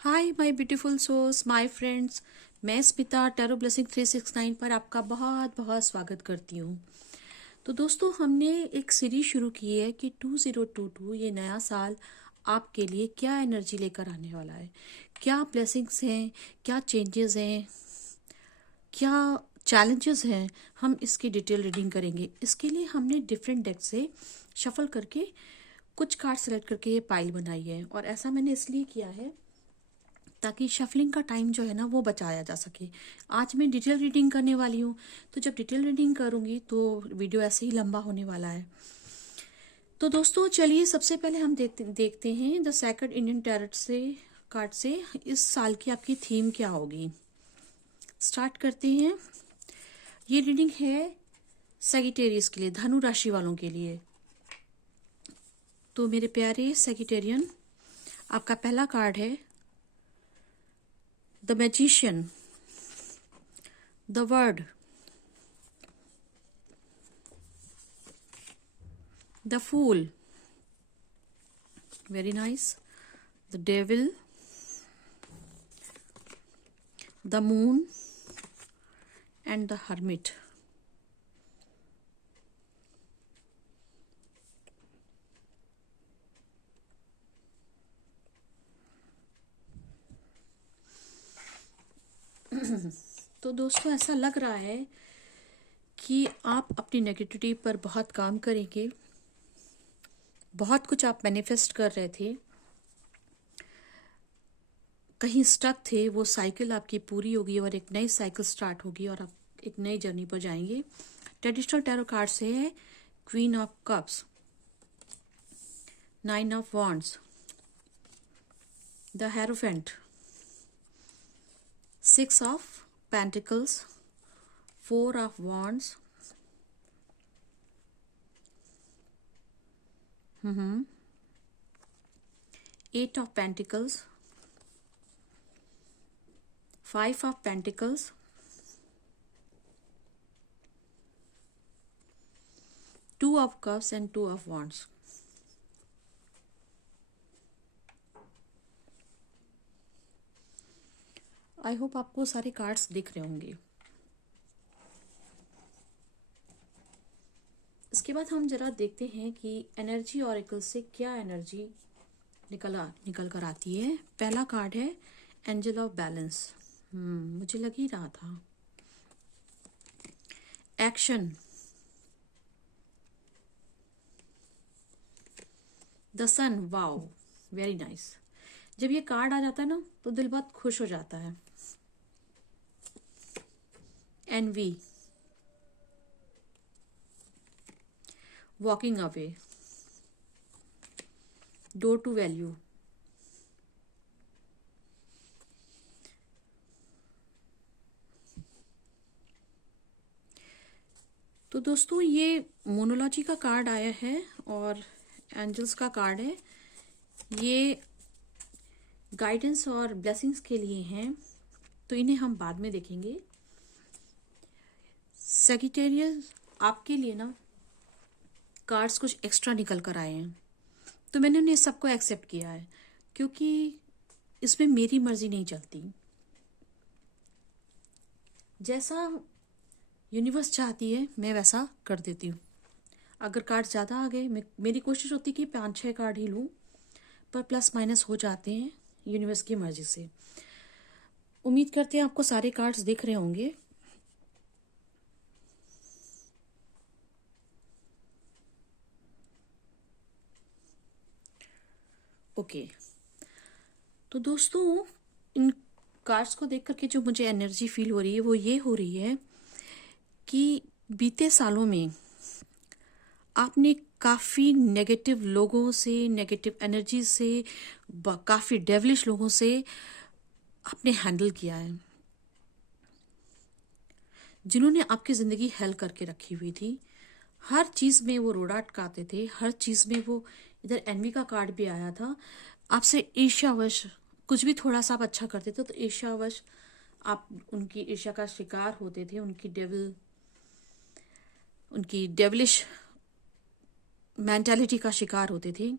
Hi my beautiful souls my friends. मैं Smita tarot blessing 369 पर आपका बहुत बहुत स्वागत करती हूँ। तो दोस्तों, हमने एक सीरीज शुरू की है कि 2022 ये नया साल आपके लिए क्या एनर्जी लेकर आने वाला है, क्या ब्लेसिंग्स हैं, क्या चेंजेस हैं, क्या चैलेंजेस हैं। हम इसकी डिटेल रीडिंग करेंगे। इसके लिए हमने डिफरेंट डेक से शफल करके कुछ कार्ड सेलेक्ट करके ये पाइल बनाई है, और ऐसा मैंने इसलिए किया है ताकि शफलिंग का टाइम जो है ना वो बचाया जा सके। आज मैं डिटेल रीडिंग करने वाली हूँ, तो जब डिटेल रीडिंग करूँगी तो वीडियो ऐसे ही लंबा होने वाला है। तो दोस्तों चलिए, सबसे पहले हम देखते हैं द सेकंड इंडियन टैरोट से कार्ड से इस साल की आपकी थीम क्या होगी। स्टार्ट करते हैं। ये रीडिंग है सेगिटेरियस के लिए, धनु राशि वालों के लिए। तो मेरे प्यारे सेगिटेरियन, आपका पहला कार्ड है the magician, the world, the fool, very nice, the devil, the moon, and the hermit. तो दोस्तों, ऐसा लग रहा है कि आप अपनी नेगेटिविटी पर बहुत काम करेंगे। बहुत कुछ आप मैनिफेस्ट कर रहे थे, कहीं स्टक थे, वो साइकिल आपकी पूरी होगी और एक नई साइकिल स्टार्ट होगी और आप एक नई जर्नी पर जाएंगे। ट्रेडिशनल टैरो कार्ड से है queen of cups, nine of wands, the hierophant, six of pentacles, four of wands, eight of pentacles, five of pentacles, two of cups and two of wands. I hope आपको सारे cards दिख रहे होंगे। इसके बाद हम जरा देखते हैं कि एनर्जी ऑरेकल से क्या एनर्जी निकल कर आती है। पहला कार्ड है एंजल ऑफ बैलेंस। मुझे लग ही रहा था। Action, the sun, wow, very nice. जब ये कार्ड आ जाता है ना तो दिल बहुत खुश हो जाता है। Envy, walking away, door to value, तो दोस्तों ये मोनोलॉजी का कार्ड आया है और एंजल्स का कार्ड है। ये गाइडेंस और ब्लेसिंग्स के लिए हैं, तो इन्हें हम बाद में देखेंगे। सेगिटेरियस, आपके लिए ना कार्ड्स कुछ एक्स्ट्रा निकल कर आए हैं, तो मैंने उन्हें सबको एक्सेप्ट किया है, क्योंकि इसमें मेरी मर्जी नहीं चलती। जैसा यूनिवर्स चाहती है मैं वैसा कर देती हूँ। अगर कार्ड ज़्यादा आ गए, मेरी कोशिश होती है कि 5-6 कार्ड ही लूँ, पर प्लस माइनस हो जाते हैं यूनिवर्स की मर्जी से। उम्मीद करते हैं आपको सारे कार्ड्स दिख रहे होंगे। ओके, तो दोस्तों इन कार्ड्स को देख करके जो मुझे एनर्जी फील हो रही है वो ये हो रही है कि बीते सालों में आपने काफ़ी नेगेटिव लोगों से, नेगेटिव एनर्जी से, काफ़ी डेविलिश लोगों से आपने हैंडल किया है, जिन्होंने आपकी ज़िंदगी हेल करके रखी हुई थी। हर चीज़ में वो रोड़ा अटकाते थे, हर चीज़ में वो, इधर एनवी का कार्ड भी आया था, आपसे ईर्ष्यावश कुछ भी थोड़ा सा आप अच्छा करते थे तो ईर्ष्यावश आप उनकी ईर्ष्या का शिकार होते थे, उनकी डेविलिश मेंटालिटी का शिकार होते थे।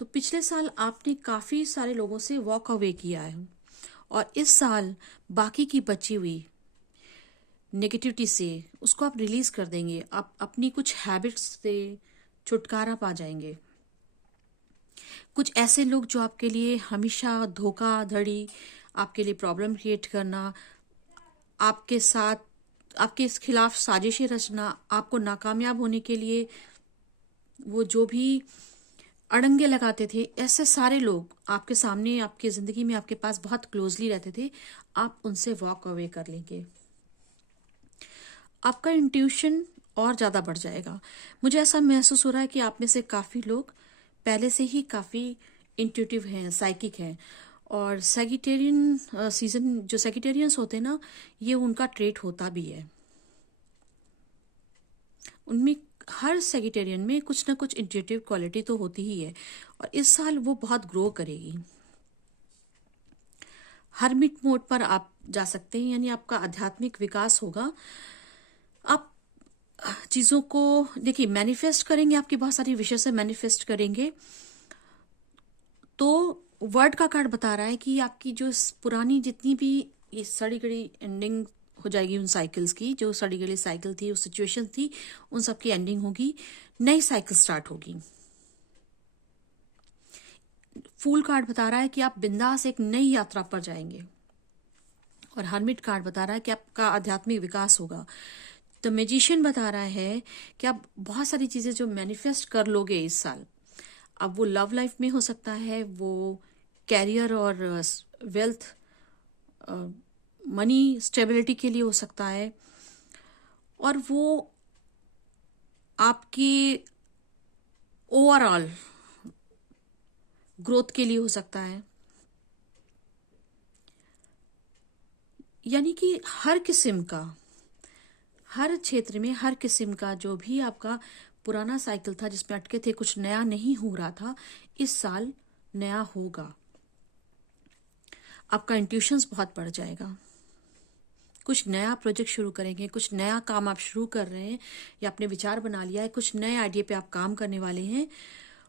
तो पिछले साल आपने काफी सारे लोगों से वॉक अवे किया है और इस साल बाकी की बची हुई नेगेटिविटी से उसको आप रिलीज कर देंगे। आप अपनी कुछ हैबिट्स से छुटकारा पा जाएंगे। कुछ ऐसे लोग जो आपके लिए हमेशा धोखाधड़ी, आपके लिए प्रॉब्लम क्रिएट करना, आपके साथ आपके इस खिलाफ साजिशें रचना, आपको नाकामयाब होने के लिए वो जो भी अड़ंगे लगाते थे, ऐसे सारे लोग आपके सामने, आपकी जिंदगी में आपके पास बहुत क्लोजली रहते थे, आप उनसे वॉक अवे कर लेंगे। आपका इंट्यूशन और ज्यादा बढ़ जाएगा। मुझे ऐसा महसूस हो रहा है कि आप में से काफी लोग पहले से ही काफी इंट्यूटिव हैं, साइकिक हैं। और सैगिटेरियन सीजन, जो सैगिटेरियंस होते हैं ना, ये उनका ट्रेट होता भी है। उनमें, हर सैगिटेरियन में कुछ ना कुछ इंट्यूटिव क्वालिटी तो होती ही है और इस साल वो बहुत ग्रो करेगी। हरमिट मोड पर आप जा सकते हैं, यानी आपका आध्यात्मिक विकास होगा। आप चीजों को देखिए, मैनिफेस्ट करेंगे, आपकी बहुत सारी विषय से मैनिफेस्ट करेंगे। तो वर्ड का कार्ड बता रहा है कि आपकी जो पुरानी जितनी भी ये सड़ी गड़ी एंडिंग हो जाएगी उन साइकिल्स की, जो सड़ी गड़ी साइकिल थी, उस सिचुएशन थी, उन सब की एंडिंग होगी, नई साइकिल स्टार्ट होगी। फूल कार्ड बता रहा है कि आप बिंदास एक नई यात्रा पर जाएंगे और हर्मिट कार्ड बता रहा है कि आपका आध्यात्मिक विकास होगा। तो मैजिशियन बता रहा है कि आप बहुत सारी चीजें जो मैनिफेस्ट कर लोगे इस साल। अब वो लव लाइफ में हो सकता है, वो कैरियर और वेल्थ, मनी स्टेबिलिटी के लिए हो सकता है, और वो आपकी ओवरऑल ग्रोथ के लिए हो सकता है। यानी कि हर किस्म का, हर क्षेत्र में हर किस्म का जो भी आपका पुराना साइकिल था जिसमें अटके थे, कुछ नया नहीं हो रहा था, इस साल नया होगा। आपका इंट्यूशंस बहुत बढ़ जाएगा। कुछ नया प्रोजेक्ट शुरू करेंगे, कुछ नया काम आप शुरू कर रहे हैं या आपने विचार बना लिया है, कुछ नए आइडिया पे आप काम करने वाले हैं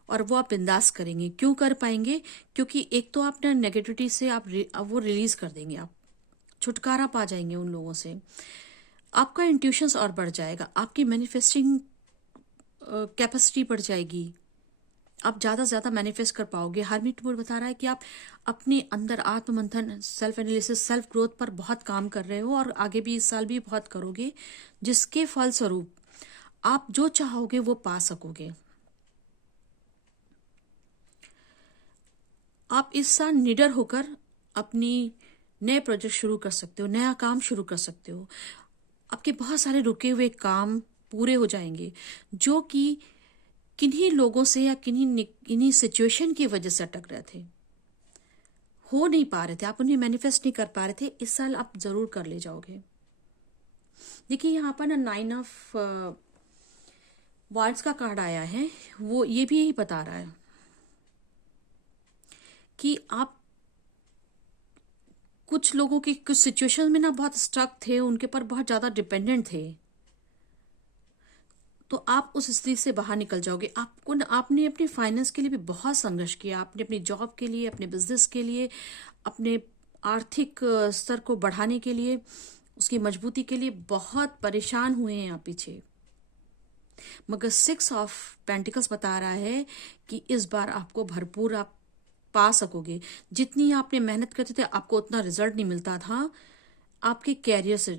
और वो आप बिंदास करेंगे। क्यों कर पाएंगे? क्योंकि एक तो आपने नेगेटिविटी से आप वो रिलीज कर देंगे, आप छुटकारा पा जाएंगे उन लोगों से। आपका इंट्यूशंस और बढ़ जाएगा, आपकी मैनिफेस्टिंग कैपेसिटी बढ़ जाएगी, आप ज्यादा से ज्यादा मैनिफेस्ट कर पाओगे। हरमिट मोड बता रहा है कि आप अपने अंदर आत्ममंथन, सेल्फ एनालिसिस, सेल्फ ग्रोथ पर बहुत काम कर रहे हो और आगे भी इस साल भी बहुत करोगे, जिसके फलस्वरूप आप जो चाहोगे वो पा सकोगे। आप इस साल निडर होकर अपनी नए प्रोजेक्ट शुरू कर सकते हो, नया काम शुरू कर सकते हो। आपके बहुत सारे रुके हुए काम पूरे हो जाएंगे जो कि किन्हीं लोगों से या किन्हीं सिचुएशन की वजह से अटक रहे थे, हो नहीं पा रहे थे, आप उन्हें मैनिफेस्ट नहीं कर पा रहे थे। इस साल आप जरूर कर ले जाओगे। देखिए यहाँ पर ना 9 ऑफ वार्ड्स का कार्ड आया है, वो ये भी यही बता रहा है कि आप कुछ लोगों की कुछ सिचुएशन में ना बहुत स्टक थे, उनके पर बहुत ज्यादा डिपेंडेंट थे, तो आप उस स्थिति से बाहर निकल जाओगे। आपने अपने फाइनेंस के लिए भी बहुत संघर्ष किया, आपने अपनी जॉब के लिए, अपने बिजनेस के लिए, अपने आर्थिक स्तर को बढ़ाने के लिए, उसकी मजबूती के लिए बहुत परेशान हुए हैं आप पीछे। मगर 6 ऑफ पेंटिकल्स बता रहा है कि इस बार आपको भरपूर आप पा सकोगे। जितनी आपने मेहनत करते थे आपको उतना रिजल्ट नहीं मिलता था। आपके कैरियर से,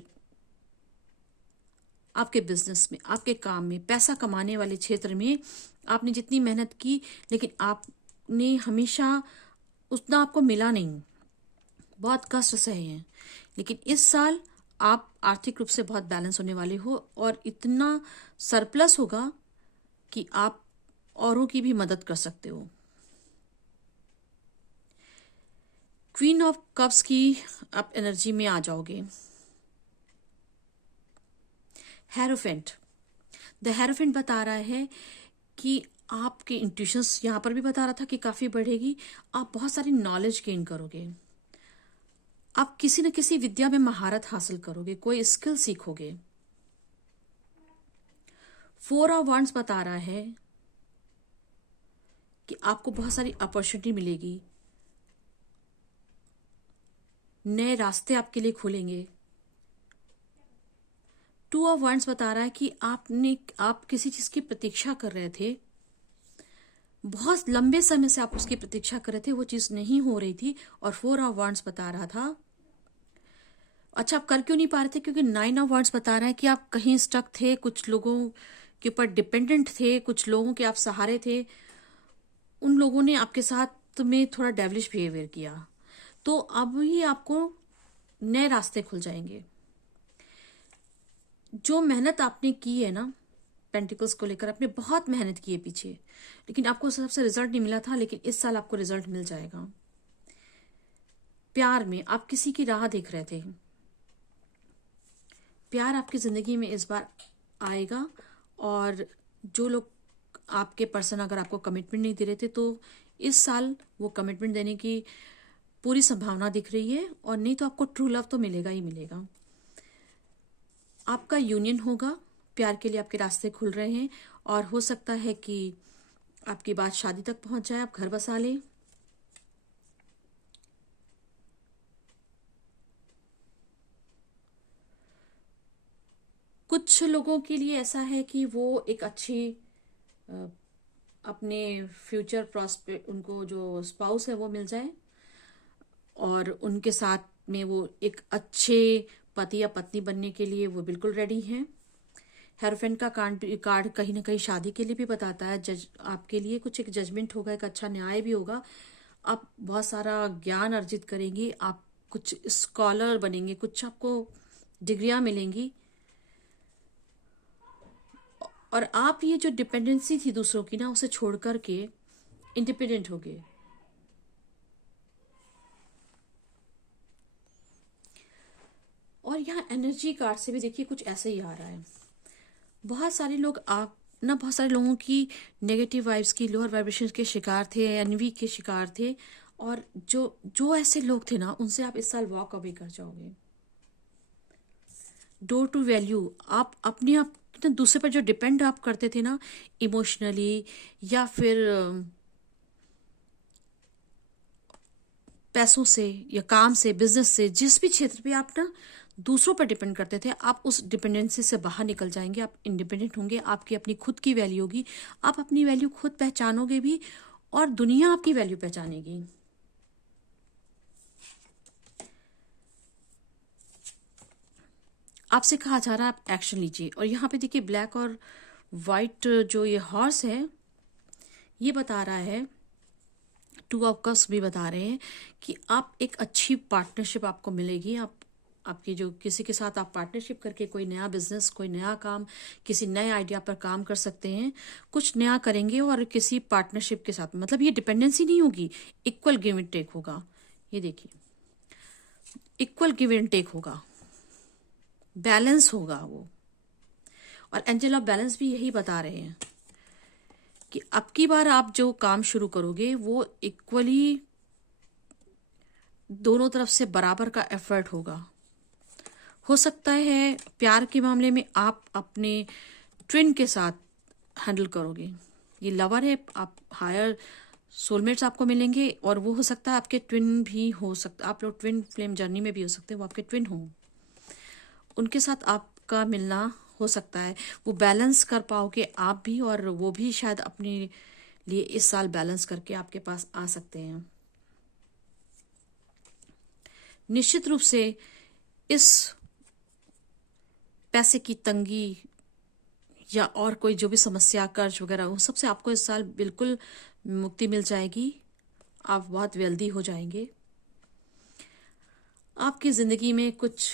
आपके बिजनेस में, आपके काम में, पैसा कमाने वाले क्षेत्र में आपने जितनी मेहनत की, लेकिन आपने हमेशा उतना आपको मिला नहीं, बहुत कष्ट सहे हैं। लेकिन इस साल आप आर्थिक रूप से बहुत बैलेंस होने वाले हो और इतना सरप्लस होगा कि आप औरों की भी मदद कर सकते हो। क्वीन ऑफ कप्स की आप एनर्जी में आ जाओगे। हेरोफेंट, द हेरोफेंट बता रहा है कि आपके इंट्यूशंस, यहां पर भी बता रहा था कि काफी बढ़ेगी। आप बहुत सारी नॉलेज गेन करोगे, आप किसी न किसी विद्या में महारत हासिल करोगे, कोई स्किल सीखोगे। 4 ऑफ वांड्स बता रहा है कि आपको बहुत सारी अपॉर्चुनिटी मिलेगी, नए रास्ते आपके लिए खुलेंगे। टू ऑफ वंड्स बता रहा है कि आप किसी चीज की प्रतीक्षा कर रहे थे, बहुत लंबे समय से आप उसकी प्रतीक्षा कर रहे थे, वो चीज नहीं हो रही थी, और फोर ऑफ वंड्स बता रहा था। अच्छा, आप कर क्यों नहीं पा रहे थे? क्योंकि नाइन ऑफ वंड्स बता रहा है कि आप कहीं स्टक थे, कुछ लोगों के ऊपर डिपेंडेंट थे, कुछ लोगों के आप सहारे थे, उन लोगों ने आपके साथ में थोड़ा डेविलिश बिहेवियर किया। तो अब ही आपको नए रास्ते खुल जाएंगे। जो मेहनत आपने की है ना पेंटिकल्स को लेकर, आपने बहुत मेहनत की है पीछे, लेकिन आपको सबसे रिजल्ट नहीं मिला था, लेकिन इस साल आपको रिजल्ट मिल जाएगा। प्यार में आप किसी की राह देख रहे थे, प्यार आपकी जिंदगी में इस बार आएगा। और जो लोग आपके पर्सन अगर आपको कमिटमेंट नहीं दे रहे थे, तो इस साल वो कमिटमेंट देने की पूरी संभावना दिख रही है। और नहीं तो आपको ट्रू लव तो मिलेगा ही मिलेगा। आपका यूनियन होगा, प्यार के लिए आपके रास्ते खुल रहे हैं, और हो सकता है कि आपकी बात शादी तक पहुंच जाए, आप घर बसा लें। कुछ लोगों के लिए ऐसा है कि वो एक अच्छी अ, अपने फ्यूचर प्रॉस्पेक्ट, उनको जो स्पाउस है वो मिल जाए, और उनके साथ में वो एक अच्छे पति या पत्नी बनने के लिए वो बिल्कुल रेडी हैं। हेरोफेंट का कार्ड कहीं ना कहीं शादी के लिए भी बताता है। जज आपके लिए कुछ एक जजमेंट होगा, एक अच्छा न्याय भी होगा। आप बहुत सारा ज्ञान अर्जित करेंगी, आप कुछ स्कॉलर बनेंगे, कुछ आपको डिग्रियां मिलेंगी, और आप ये जो डिपेंडेंसी थी दूसरों की ना, उसे छोड़ करके इंडिपेंडेंट हो गए। और यहाँ एनर्जी कार्ड से भी देखिए कुछ ऐसे ही आ रहा है। बहुत सारे लोग आप ना, बहुत सारे लोगों की नेगेटिव वाइब्स की, लोअर वाइब्रेशन के शिकार थे, एनवी के शिकार थे, और जो जो ऐसे लोग थे ना, उनसे आप इस साल वॉक अवे कर जाओगे। डोर टू वैल्यू, आप अपने आप ना दूसरे पर जो डिपेंड आप करते थे ना, इमोशनली या फिर पैसों से या काम से, बिजनेस से, जिस भी क्षेत्र पे आप ना दूसरों पर डिपेंड करते थे, आप उस डिपेंडेंसी से बाहर निकल जाएंगे। आप इंडिपेंडेंट होंगे, आपकी अपनी खुद की वैल्यू होगी, आप अपनी वैल्यू खुद पहचानोगे भी, और दुनिया आपकी वैल्यू पहचानेगी। आपसे कहा जा रहा है आप एक्शन लीजिए। और यहाँ पे देखिए ब्लैक और वाइट जो ये हॉर्स है, ये बता रहा है, टू ऑफ कप्स भी बता रहे हैं कि आप एक अच्छी पार्टनरशिप आपको मिलेगी। आप आपकी जो किसी के साथ आप पार्टनरशिप करके कोई नया बिजनेस, कोई नया काम, किसी नए आइडिया पर काम कर सकते हैं, कुछ नया करेंगे। और किसी पार्टनरशिप के साथ मतलब ये डिपेंडेंसी नहीं होगी, इक्वल गिव एंड टेक होगा। ये देखिए इक्वल गिव एंड टेक होगा, बैलेंस होगा वो। और एंजल ऑफ बैलेंस भी यही बता रहे हैं कि अब की बार आप जो काम शुरू करोगे वो इक्वली दोनों तरफ से बराबर का एफर्ट होगा। हो सकता है प्यार के मामले में आप अपने ट्विन के साथ हैंडल करोगे। ये लवर है, आप हायर सोलमेट्स आपको मिलेंगे, और वो हो सकता है आपके ट्विन भी हो सकता, आप लोग ट्विन फ्लेम जर्नी में भी हो सकते हैं, वो आपके ट्विन हो, उनके साथ आपका मिलना हो सकता है। वो बैलेंस कर पाओगे आप भी, और वो भी शायद अपने लिए इस साल बैलेंस करके आपके पास आ सकते हैं। निश्चित रूप से इस पैसे की तंगी या और कोई जो भी समस्या, कर्ज वगैरह, उन सबसे आपको इस साल बिल्कुल मुक्ति मिल जाएगी। आप बहुत वेल्दी हो जाएंगे। आपकी जिंदगी में कुछ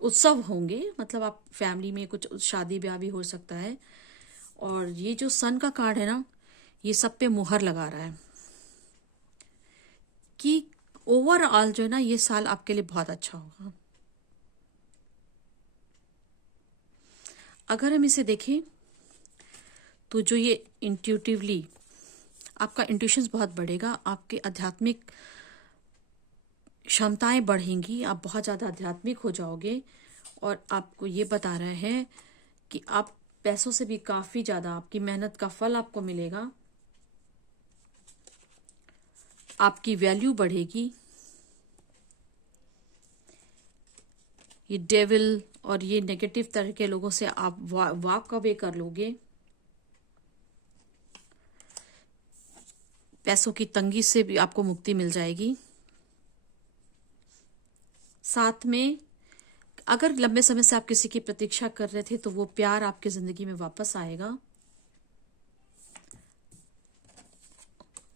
उत्सव होंगे, मतलब आप फैमिली में कुछ शादी ब्याह भी हो सकता है। और ये जो सन का कार्ड है ना, ये सब पे मुहर लगा रहा है कि ओवरऑल जो है ना, ये साल आपके लिए बहुत अच्छा होगा। अगर हम इसे देखें तो जो ये इंट्यूटिवली आपका इंट्यूशंस बहुत बढ़ेगा, आपके आध्यात्मिक क्षमताएं बढ़ेंगी, आप बहुत ज़्यादा आध्यात्मिक हो जाओगे। और आपको ये बता रहे हैं कि आप पैसों से भी काफी ज्यादा आपकी मेहनत का फल आपको मिलेगा। आपकी वैल्यू बढ़ेगी। ये डेविल और ये नेगेटिव तरह के लोगों से आप वॉक अवे कर लोगे। पैसों की तंगी से भी आपको मुक्ति मिल जाएगी। साथ में अगर लंबे समय से आप किसी की प्रतीक्षा कर रहे थे तो वो प्यार आपकी जिंदगी में वापस आएगा।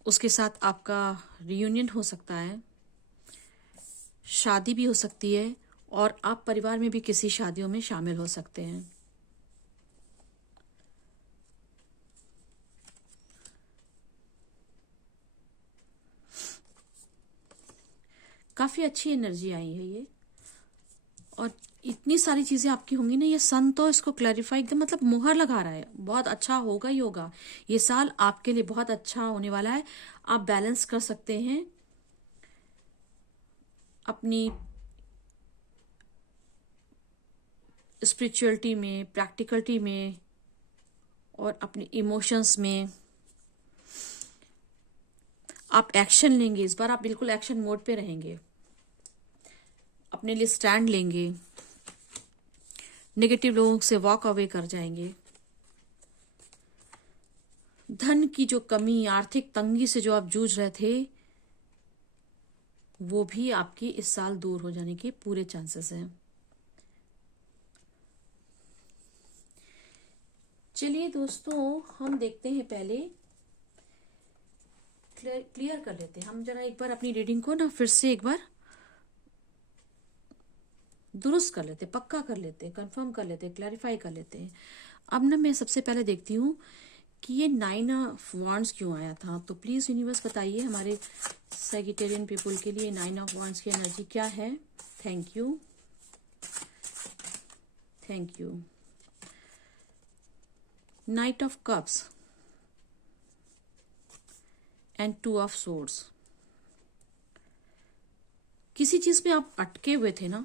उसके साथ आपका रियूनियन हो सकता है, शादी भी हो सकती है, और आप परिवार में भी किसी शादियों में शामिल हो सकते हैं। काफी अच्छी एनर्जी आई है ये, और इतनी सारी चीजें आपकी होंगी ना। ये सन तो इसको क्लैरिफाई एकदम मतलब मुहर लगा रहा है, बहुत अच्छा होगा ही होगा। ये साल आपके लिए बहुत अच्छा होने वाला है। आप बैलेंस कर सकते हैं अपनी स्पिरिचुअलिटी में, प्रैक्टिकलिटी में, और अपने इमोशंस में। आप एक्शन लेंगे इस बार, आप बिल्कुल एक्शन मोड पे रहेंगे, अपने लिए स्टैंड लेंगे, नेगेटिव लोगों से वॉक अवे कर जाएंगे। धन की जो कमी, आर्थिक तंगी से जो आप जूझ रहे थे, वो भी आपकी इस साल दूर हो जाने के पूरे चांसेस हैं। चलिए दोस्तों, हम देखते हैं, पहले क्लियर कर लेते हैं। हम जरा एक बार अपनी रीडिंग को ना फिर से एक बार दुरुस्त कर लेते, पक्का कर लेते, कंफर्म कर लेते, क्लैरिफाई कर लेते हैं। अब ना मैं सबसे पहले देखती हूँ कि ये 9 ऑफ वांड्स क्यों आया था। तो प्लीज यूनिवर्स बताइए हमारे सैजिटेरियन पीपल के लिए 9 ऑफ वांड्स की एनर्जी क्या है। Thank you, thank you. Night of cups and 2 of swords. किसी चीज में आप अटके हुए थे ना,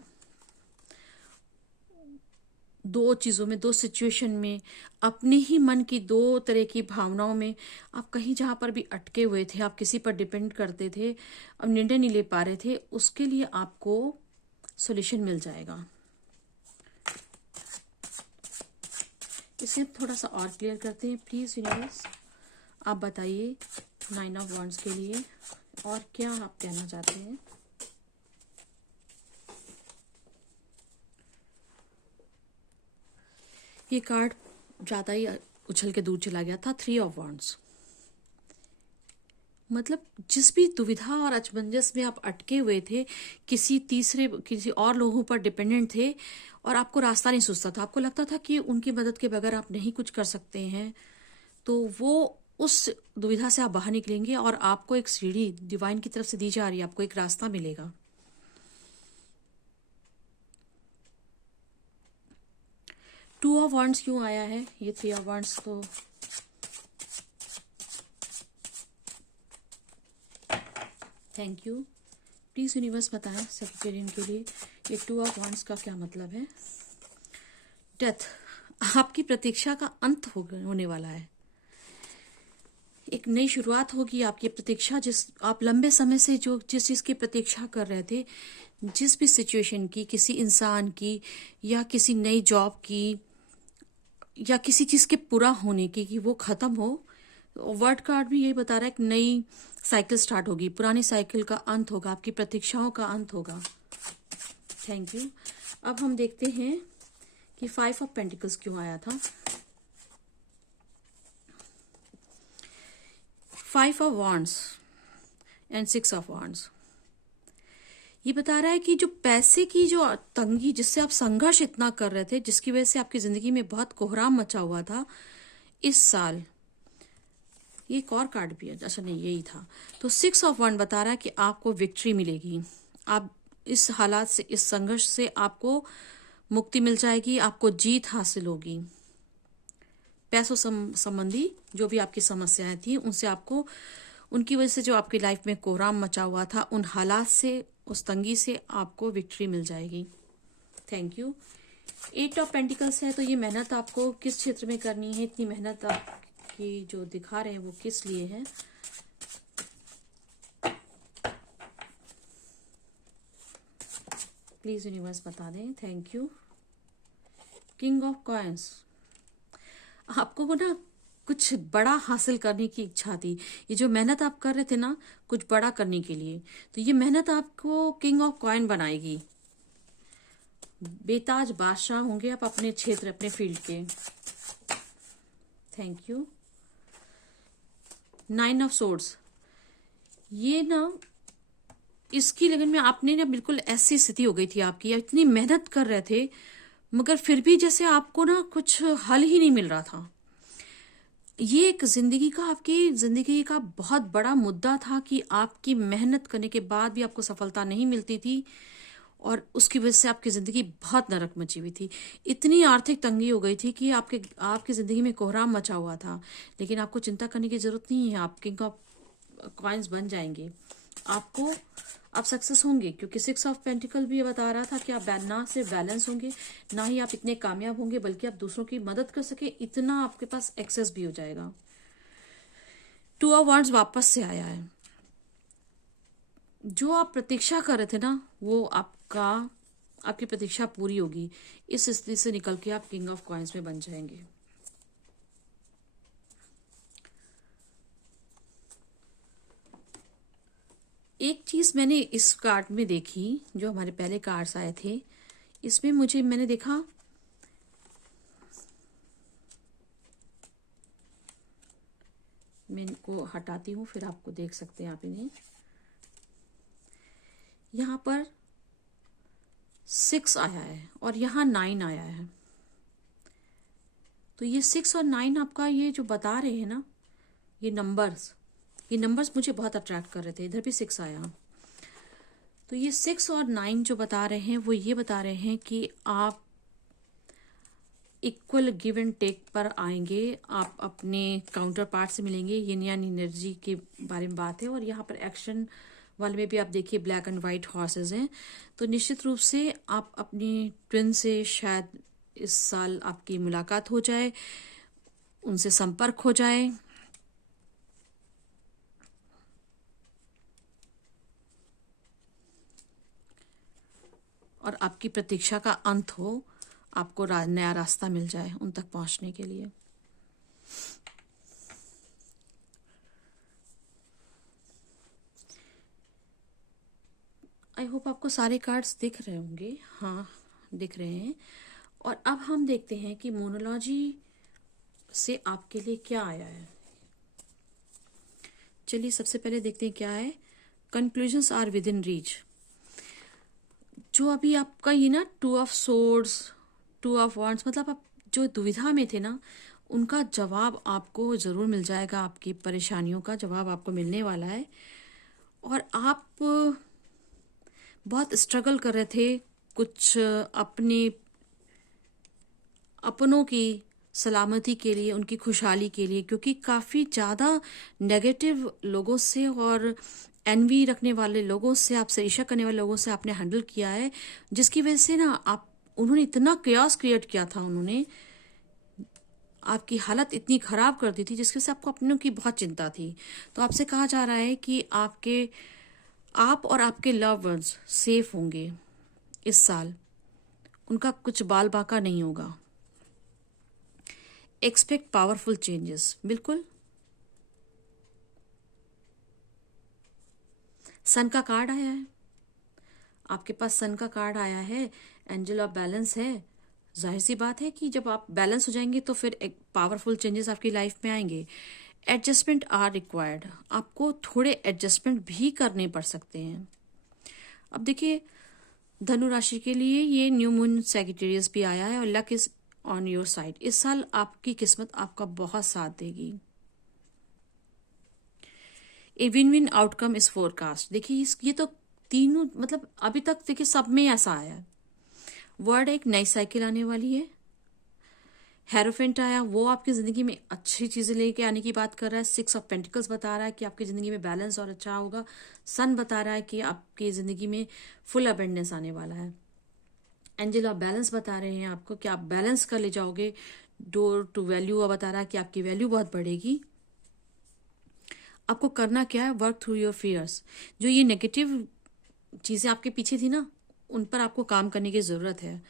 दो चीजों में, दो सिचुएशन में, अपने ही मन की दो तरह की भावनाओं में आप कहीं जहां पर भी अटके हुए थे, आप किसी पर डिपेंड करते थे, अब निर्णय नहीं ले पा रहे थे, उसके लिए आपको सॉल्यूशन मिल जाएगा। इसे थोड़ा सा और क्लियर करते हैं। प्लीज यूनिवर्स आप बताइए 9 ऑफ वांड्स के लिए और क्या आप कहना चाहते हैं। ये कार्ड ज्यादा ही उछल के दूर चला गया था। 3 ऑफ वांड्स मतलब जिस भी दुविधा और अचमंजस में आप अटके हुए थे, किसी और लोगों पर डिपेंडेंट थे और आपको रास्ता नहीं सूझता था, आपको लगता था कि उनकी मदद के बगैर आप नहीं कुछ कर सकते हैं, तो वो उस दुविधा से आप बाहर निकलेंगे और आपको एक सीढ़ी डिवाइन की तरफ से दी जा रही है, आपको एक रास्ता मिलेगा। टू ऑफ वांड्स क्यों आया है? ये 3 ऑफ वांड्स तो थैंक यू। प्लीज यूनिवर्स बताएं सेक्रेटेरियन के लिए ये 2 ऑफ वांड्स का क्या मतलब है। डेथ, आपकी प्रतीक्षा का अंत होने वाला है, एक नई शुरुआत होगी आपकी प्रतीक्षा। आप लंबे समय से जिस चीज की प्रतीक्षा कर रहे थे, जिस भी सिचुएशन की, किसी इंसान की या किसी नई जॉब की या किसी चीज के पूरा होने की, कि वो खत्म हो। वर्ड कार्ड भी यही बता रहा है, एक नई साइकिल स्टार्ट होगी, पुरानी साइकिल का अंत होगा, आपकी प्रतीक्षाओं का अंत होगा। Thank you. अब हम देखते हैं कि 5 ऑफ पेंटिकल्स क्यों आया था। 5 of wands and 6 of wands ये बता रहा है कि जो पैसे की जो तंगी, जिससे आप संघर्ष इतना कर रहे थे, जिसकी वजह से आपकी जिंदगी में बहुत कोहराम मचा हुआ था, इस साल ये एक और कार्ड भी है, अच्छा नहीं यही था। तो 6 ऑफ वांड बता रहा है कि आपको विक्ट्री मिलेगी। आप इस हालात से, इस संघर्ष से आपको मुक्ति मिल जाएगी, आपको जीत हासिल होगी। पैसों संबंधी जो भी आपकी समस्याएं थी, उनसे आपको, उनकी वजह से जो आपकी लाइफ में कोहराम मचा हुआ था, उन हालात से, उस तंगी से आपको विक्ट्री मिल जाएगी। Thank you. Eight of pentacles है, तो ये मेहनत आपको किस क्षेत्र में करनी है, इतनी मेहनत आपकी जो दिखा रहे हैं वो किस लिए है। प्लीज यूनिवर्स बता दें, thank you. King of coins, आपको वो ना कुछ बड़ा हासिल करने की इच्छा थी, ये जो मेहनत आप कर रहे थे ना कुछ बड़ा करने के लिए, तो ये मेहनत आपको किंग ऑफ कॉइन बनाएगी। बेताज बादशाह होंगे आप अपने क्षेत्र, अपने फील्ड के। Thank you. Nine of swords, ये ना इसकी लगन में आपने ना बिल्कुल ऐसी स्थिति हो गई थी आपकी, इतनी मेहनत कर रहे थे मगर फिर भी जैसे आपको ना कुछ हल ही नहीं मिल रहा था। ये एक जिंदगी का, आपकी जिंदगी का बहुत बड़ा मुद्दा था कि आपकी मेहनत करने के बाद भी आपको सफलता नहीं मिलती थी और उसकी वजह से आपकी जिंदगी बहुत नरक मची हुई थी। इतनी आर्थिक तंगी हो गई थी कि आपकी जिंदगी में कोहराम मचा हुआ था। लेकिन आपको चिंता करने की जरूरत नहीं है, आप किंग ऑफ कॉइन्स बन जाएंगे। आप सक्सेस होंगे, क्योंकि सिक्स ऑफ पेंटिकल भी ये बता रहा था कि आप ना सिर्फ बैलेंस होंगे, ना ही आप इतने कामयाब होंगे, बल्कि आप दूसरों की मदद कर सके इतना आपके पास एक्सेस भी हो जाएगा। टू ऑफ वांड्स वापस से आया है। जो आप प्रतीक्षा कर रहे थे ना वो आपकी प्रतीक्षा पूरी होगी। इस स्थिति से निकल के आप किंग ऑफ कॉइन्स में बन जाएंगे। एक चीज मैंने इस कार्ड में देखी, जो हमारे पहले कार्ड्स आए थे, इसमें मैंने देखा मैं इनको हटाती हूँ फिर आपको देख सकते हैं आप इन्हें। यहाँ पर 6 आया है और यहाँ 9 आया है। तो ये 6 और 9 आपका ये जो बता रहे हैं ना, ये नंबर्स मुझे बहुत अट्रैक्ट कर रहे थे। इधर भी 6 आया, तो ये 6 और 9 जो बता रहे हैं वो ये बता रहे हैं कि आप इक्वल गिव एंड टेक पर आएंगे, आप अपने काउंटर पार्ट से मिलेंगे। यिन यान एनर्जी के बारे में बात है। और यहाँ पर एक्शन वाले में भी आप देखिए ब्लैक एंड व्हाइट हॉर्सेस हैं। तो निश्चित रूप से आप अपनी ट्विन से शायद इस साल आपकी मुलाकात हो जाए, उनसे संपर्क हो जाए। और आपकी प्रतीक्षा का अंत हो, आपको नया रास्ता मिल जाए उन तक पहुंचने के लिए। आई होप आपको सारे कार्ड्स दिख रहे होंगे। हाँ, दिख रहे हैं। और अब हम देखते हैं कि मोनोलॉजी से आपके लिए क्या आया है। चलिए सबसे पहले देखते हैं क्या है। Conclusions are within reach. जो अभी आपका ये ना 2 ऑफ सोर्ड्स, 2 ऑफ वांड्स, मतलब आप जो दुविधा में थे ना उनका जवाब आपको जरूर मिल जाएगा। आपकी परेशानियों का जवाब आपको मिलने वाला है। और आप बहुत स्ट्रगल कर रहे थे कुछ अपनों की सलामती के लिए, उनकी खुशहाली के लिए, क्योंकि काफ़ी ज़्यादा नेगेटिव लोगों से और एनवी रखने वाले लोगों से, आपसे ईर्ष्या करने वाले लोगों से आपने हैंडल किया है, जिसकी वजह से ना उन्होंने इतना क्यास क्रिएट किया था, उन्होंने आपकी हालत इतनी खराब कर दी थी जिसकी वजह से आपको अपनों की बहुत चिंता थी। तो आपसे कहा जा रहा है कि आप और आपके लव वंस सेफ होंगे इस साल, उनका कुछ बाल बाका नहीं होगा। एक्सपेक्ट पावरफुल चेंजेस, बिल्कुल। सन का कार्ड आया है, आपके पास सन का कार्ड आया है। एंजल ऑफ बैलेंस है। जाहिर सी बात है कि जब आप बैलेंस हो जाएंगे तो फिर एक पावरफुल चेंजेस आपकी लाइफ में आएंगे। एडजस्टमेंट आर रिक्वायर्ड, आपको थोड़े एडजस्टमेंट भी करने पड़ सकते हैं। अब देखिए धनु राशि के लिए ये न्यू मून सैजिटेरियस भी आया है और luck is on your side. इस साल आपकी किस्मत आपका बहुत साथ देगी। A win win outcome is forecast. देखिए ये तो तीनों, मतलब अभी तक देखिए सब में ऐसा आया है। वर्ड, एक नई साइकिल आने वाली है। हेरोफेंट आया, वो आपकी जिंदगी में अच्छी चीजें लेके आने की बात कर रहा है। 6 ऑफ पेंटिकल्स बता रहा है कि आपकी जिंदगी में बैलेंस और अच्छा होगा। सन बता रहा है कि आपकी जिंदगी में फुल अबेंडेंस आने वाला है। एंजल ऑफ बैलेंस बता रहे हैं आपको कि आप बैलेंस कर ले जाओगे। डोर टू वैल्यू बता रहा है कि आपकी वैल्यू बहुत बढ़ेगी। आपको करना क्या है, वर्क थ्रू योर फियर्स। जो ये नेगेटिव चीजें आपके पीछे थी ना, उन पर आपको काम करने की जरूरत है।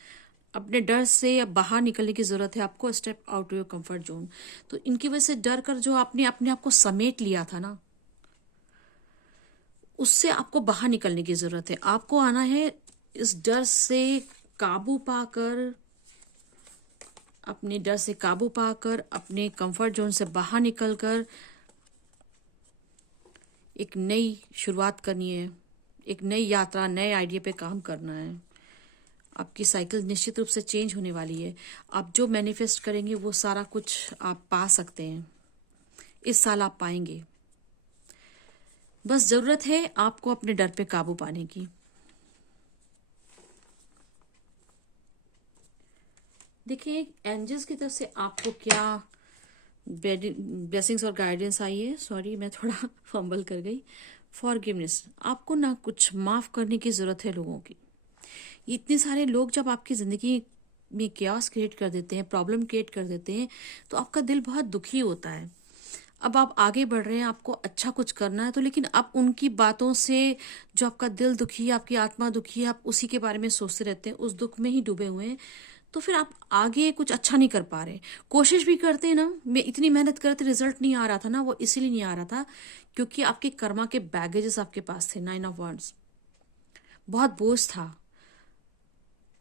अपने डर से अब बाहर निकलने की जरूरत है आपको, step out your comfort zone. तो इनकी वजह से डर कर जो आपने अपने आप को समेट लिया था ना, उससे आपको बाहर निकलने की जरूरत है। आपको आना है इस डर से काबू पाकर, अपने डर से काबू पाकर, अपने कंफर्ट जोन से बाहर निकलकर एक नई शुरुआत करनी है, एक नई यात्रा, नए आइडिया पे काम करना है। आपकी साइकिल निश्चित रूप से चेंज होने वाली है। आप जो मैनिफेस्ट करेंगे वो सारा कुछ आप पा सकते हैं। इस साल आप पाएंगे। बस जरूरत है आपको अपने डर पे काबू पाने की। देखिए एंजल्स की तरफ से आपको क्या ब्लेसिंग्स और गाइडेंस आई है। सॉरी मैं थोड़ा फंबल कर गई। फॉरगिवनेस, आपको ना कुछ माफ करने की जरूरत है लोगों की। इतने सारे लोग जब आपकी जिंदगी में क्यास क्रिएट कर देते हैं, प्रॉब्लम क्रिएट कर देते हैं, तो आपका दिल बहुत दुखी होता है। अब आप आगे बढ़ रहे हैं, आपको अच्छा कुछ करना है, तो लेकिन आप उनकी बातों से जो आपका दिल दुखी है, आपकी आत्मा दुखी है, आप उसी के बारे में सोचते रहते हैं, उस दुख में ही डूबे हुए हैं। तो फिर आप आगे कुछ अच्छा नहीं कर पा रहे। कोशिश भी करते हैं ना, मैं इतनी मेहनत करते, रिजल्ट नहीं आ रहा था ना, वो इसीलिए नहीं आ रहा था क्योंकि आपके कर्मा के बैगेजेस आपके पास थे। 9 ऑफ वांड्स बहुत बोझ था,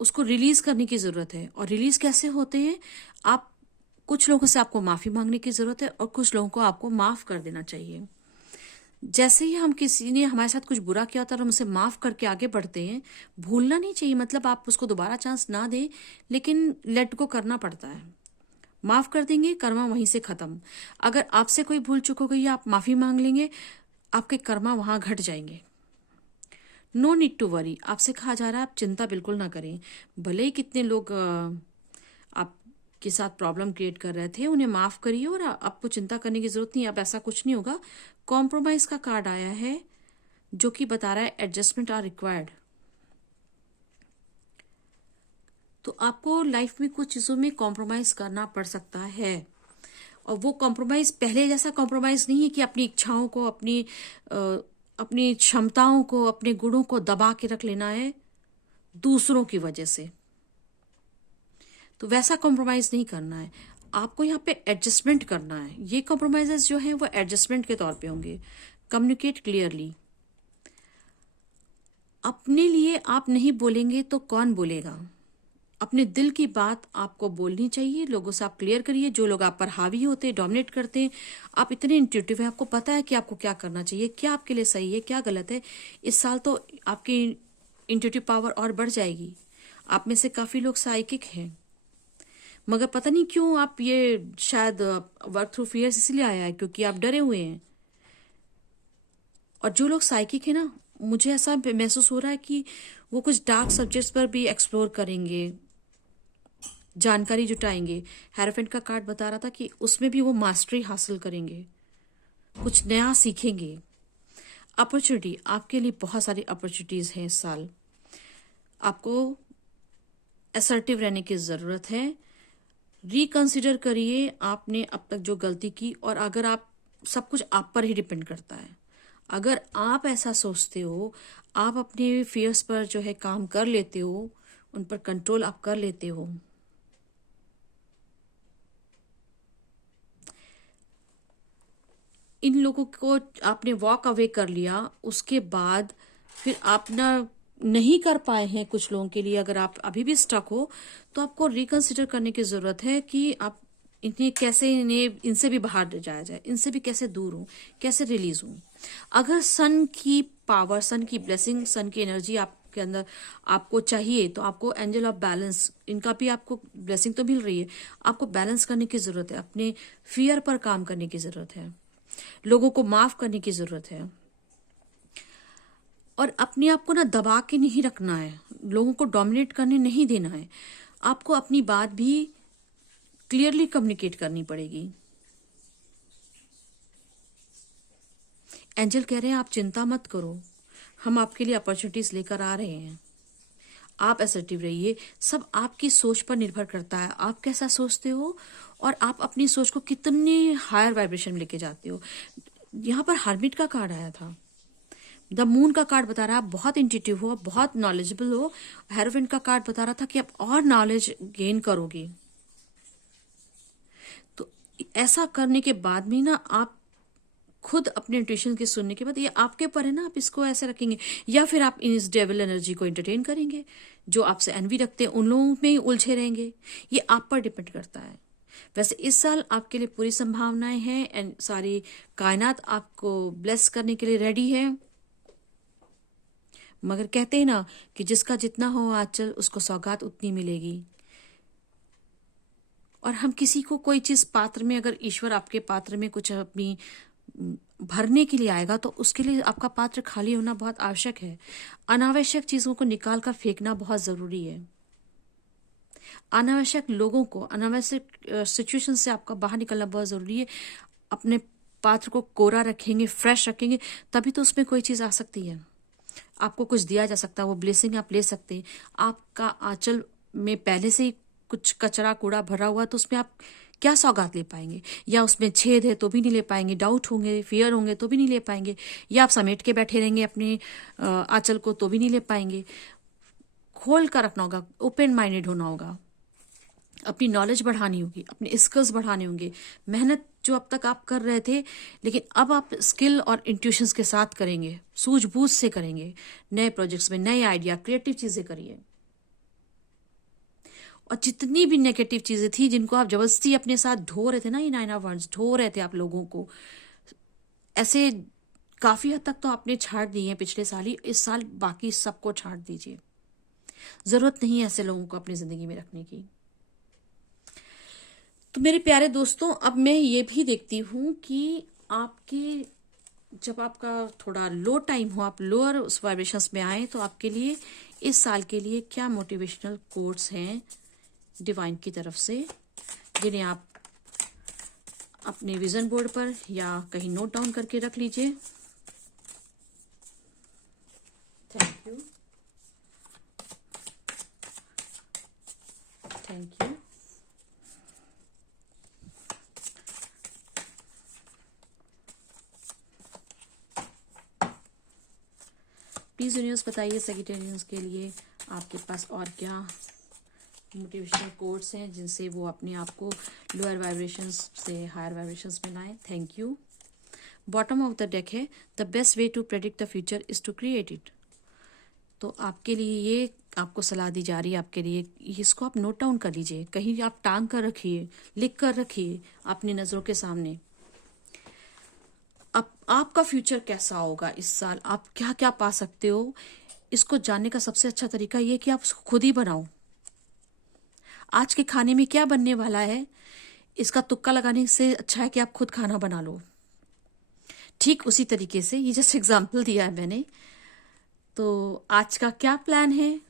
उसको रिलीज करने की जरूरत है। और रिलीज कैसे होते हैं, आप कुछ लोगों से आपको माफी मांगने की जरूरत है और कुछ लोगों को आपको माफ कर देना चाहिए। जैसे ही हम किसी ने हमारे साथ कुछ बुरा किया होता है, हम उसे माफ करके आगे बढ़ते हैं। भूलना नहीं चाहिए, मतलब आप उसको दोबारा चांस ना दें, लेकिन लेट गो करना पड़ता है। माफ कर देंगे, कर्मा वहीं से खत्म। अगर आपसे कोई भूल चुक हो गई, आप माफी मांग लेंगे, आपके कर्मा वहां घट जाएंगे। नो नीड टू वरी, आपसे कहा जा रहा है आप चिंता बिल्कुल ना करें। भले ही कितने लोग आपके साथ प्रॉब्लम क्रिएट कर रहे थे, उन्हें माफ करिए और आपको चिंता करने की जरूरत नहीं। अब ऐसा कुछ नहीं होगा। कॉम्प्रोमाइज का कार्ड आया है जो कि बता रहा है एडजस्टमेंट आर रिक्वायर्ड। तो आपको लाइफ में कुछ चीजों में कॉम्प्रोमाइज करना पड़ सकता है। और वो कॉम्प्रोमाइज पहले जैसा कॉम्प्रोमाइज नहीं है कि अपनी इच्छाओं को, अपनी क्षमताओं को, अपने गुणों को दबा के रख लेना है दूसरों की वजह से। तो वैसा कॉम्प्रोमाइज नहीं करना है, आपको यहाँ पे एडजस्टमेंट करना है। ये कॉम्प्रोमाइजेस जो है वो एडजस्टमेंट के तौर पे होंगे। Communicate clearly. अपने लिए आप नहीं बोलेंगे तो कौन बोलेगा। अपने दिल की बात आपको बोलनी चाहिए। लोगों से आप क्लियर करिए। जो लोग आप पर हावी होते हैं, डोमिनेट करते हैं, आप इतने इंट्यूटिव हैं, आपको पता है कि आपको क्या करना चाहिए, क्या आपके लिए सही है, क्या गलत है। इस साल तो आपकी इंट्यूटिव पावर और बढ़ जाएगी। आप में से काफी लोग साइकिक हैं, मगर पता नहीं क्यों आप ये शायद वर्क थ्रू फियर्स इसलिए आया है क्योंकि आप डरे हुए हैं। और जो लोग साइकिक है ना, मुझे ऐसा महसूस हो रहा है कि वो कुछ डार्क सब्जेक्ट्स पर भी एक्सप्लोर करेंगे, जानकारी जुटाएंगे। हेरोफेंट का कार्ड बता रहा था कि उसमें भी वो मास्टरी हासिल करेंगे, कुछ नया सीखेंगे। अपॉर्चुनिटी, आपके लिए बहुत सारी अपॉर्चुनिटीज हैं इस साल। आपको असर्टिव रहने की जरूरत है। रिकंसिडर करिए आपने अब तक जो गलती की, और अगर आप, सब कुछ आप पर ही डिपेंड करता है। अगर आप ऐसा सोचते हो, आप अपने फियर्स पर जो है काम कर लेते हो, उन पर कंट्रोल आप कर लेते हो, इन लोगों को आपने वॉक अवे कर लिया, उसके बाद फिर आप ना नहीं कर पाए हैं कुछ लोगों के लिए, अगर आप अभी भी स्टक हो, तो आपको रिकंसिडर करने की जरूरत है कि आप इनसे भी बाहर जाया जाए, इनसे भी कैसे दूर हूं, कैसे रिलीज हूं। अगर सन की पावर, सन की ब्लेसिंग, सन की एनर्जी आपके अंदर आपको चाहिए, तो आपको एंजल ऑफ बैलेंस, इनका भी आपको ब्लेसिंग तो मिल रही है। आपको बैलेंस करने की जरूरत है, अपने फियर पर काम करने की जरूरत है, लोगों को माफ करने की जरूरत है, और अपने आप को ना दबा के नहीं रखना है, लोगों को डोमिनेट करने नहीं देना है। आपको अपनी बात भी क्लियरली कम्युनिकेट करनी पड़ेगी। एंजल कह रहे हैं आप चिंता मत करो, हम आपके लिए अपॉर्चुनिटीज लेकर आ रहे हैं। आप असर्टिव रहिए। सब आपकी सोच पर निर्भर करता है, आप कैसा सोचते हो और आप अपनी सोच को कितनी हायर वाइब्रेशन में लेके जाते हो। यहाँ पर हर्मिट का कार्ड आया था, द मून का कार्ड बता रहा है आप बहुत इंट्यूटिव हो, बहुत नॉलेजेबल हो। हेरोविन का कार्ड बता रहा था कि आप और नॉलेज गेन करोगे। तो ऐसा करने के बाद भी ना आप खुद अपने इंट्यूशन की सुनने के बाद, ये आपके ऊपर है ना, आप इसको ऐसे रखेंगे या फिर आप इस डेविल एनर्जी को एंटरटेन करेंगे। जो आपसे एनवी रखते हैं उन लोगों में ही उलझे रहेंगे। ये आप पर डिपेंड करता है। वैसे इस साल आपके लिए पूरी संभावनाएं हैं एंड सारी कायनात आपको ब्लेस करने के लिए रेडी है। मगर कहते हैं ना कि जिसका जितना हो आंचल उसको सौगात उतनी मिलेगी। और हम किसी को कोई चीज पात्र में, अगर ईश्वर आपके पात्र में कुछ अपनी भरने के लिए आएगा तो उसके लिए आपका पात्र खाली होना बहुत आवश्यक है। अनावश्यक चीजों को निकाल कर फेंकना बहुत जरूरी है। अनावश्यक लोगों को, अनावश्यक सिचुएशन से आपका बाहर निकलना बहुत जरूरी है। अपने पात्र को कोरा रखेंगे, फ्रेश रखेंगे, तभी तो उसमें कोई चीज आ सकती है। आपको कुछ दिया जा सकता है, वो ब्लेसिंग आप ले सकते हैं। आपका आंचल में पहले से ही कुछ कचरा कूड़ा भरा हुआ, तो उसमें आप क्या सौगात ले पाएंगे? या उसमें छेद है तो भी नहीं ले पाएंगे, डाउट होंगे, फियर होंगे तो भी नहीं ले पाएंगे, या आप समेट के बैठे रहेंगे अपने आंचल को तो भी नहीं ले पाएंगे। खोल कर रखना होगा, ओपन माइंडेड होना होगा, अपनी नॉलेज बढ़ानी होगी, अपने स्किल्स बढ़ाने होंगे। मेहनत जो अब तक आप कर रहे थे, लेकिन अब आप स्किल और इंट्यूशंस के साथ करेंगे, सूझबूझ से करेंगे। नए प्रोजेक्ट्स में नए आइडिया, क्रिएटिव चीजें करिए। और जितनी भी नेगेटिव चीजें थी जिनको आप जबरदस्ती अपने साथ ढो रहे थे ना, ये 9 ऑफ वांड्स ढो रहे थे आप लोगों को, ऐसे काफी हद तक तो आपने छाट दी है पिछले साल ही। इस साल बाकी सबको छाट दीजिए। जरूरत नहीं है ऐसे लोगों को अपनी जिंदगी में रखने की। तो मेरे प्यारे दोस्तों, अब मैं ये भी देखती हूँ कि आपके, जब आपका थोड़ा लो टाइम हो, आप लोअर उस वाइब्रेशंस में आए, तो आपके लिए इस साल के लिए क्या मोटिवेशनल कोट्स हैं डिवाइन की तरफ से, जिन्हें आप अपने विजन बोर्ड पर या कहीं नोट डाउन करके रख लीजिए। Thank you, thank you. Please universe बताइए सेजिटेरियंस के लिए आपके पास और क्या मोटिवेशनल कोट्स हैं जिनसे वो अपने आप को लोअर वाइब्रेशंस से हायर वाइब्रेशंस में लाएं। Thank you. Bottom of the deck है, the best way to predict the future is to create it. तो आपके लिए ये आपको सलाह दी जा रही है, आपके लिए इसको आप नोट डाउन कर लीजिए, कहीं आप टांग कर रखिए, लिख कर रखिए अपनी नजरों के सामने। अब आपका फ्यूचर कैसा होगा इस साल, आप क्या क्या पा सकते हो, इसको जानने का सबसे अच्छा तरीका ये कि आप उसको खुद ही बनाओ। आज के खाने में क्या बनने वाला है, इसका तुक्का लगाने से अच्छा है कि आप खुद खाना बना लो। ठीक उसी तरीके से, ये जस्ट एग्जाम्पल दिया है मैंने। तो आज का क्या प्लान है,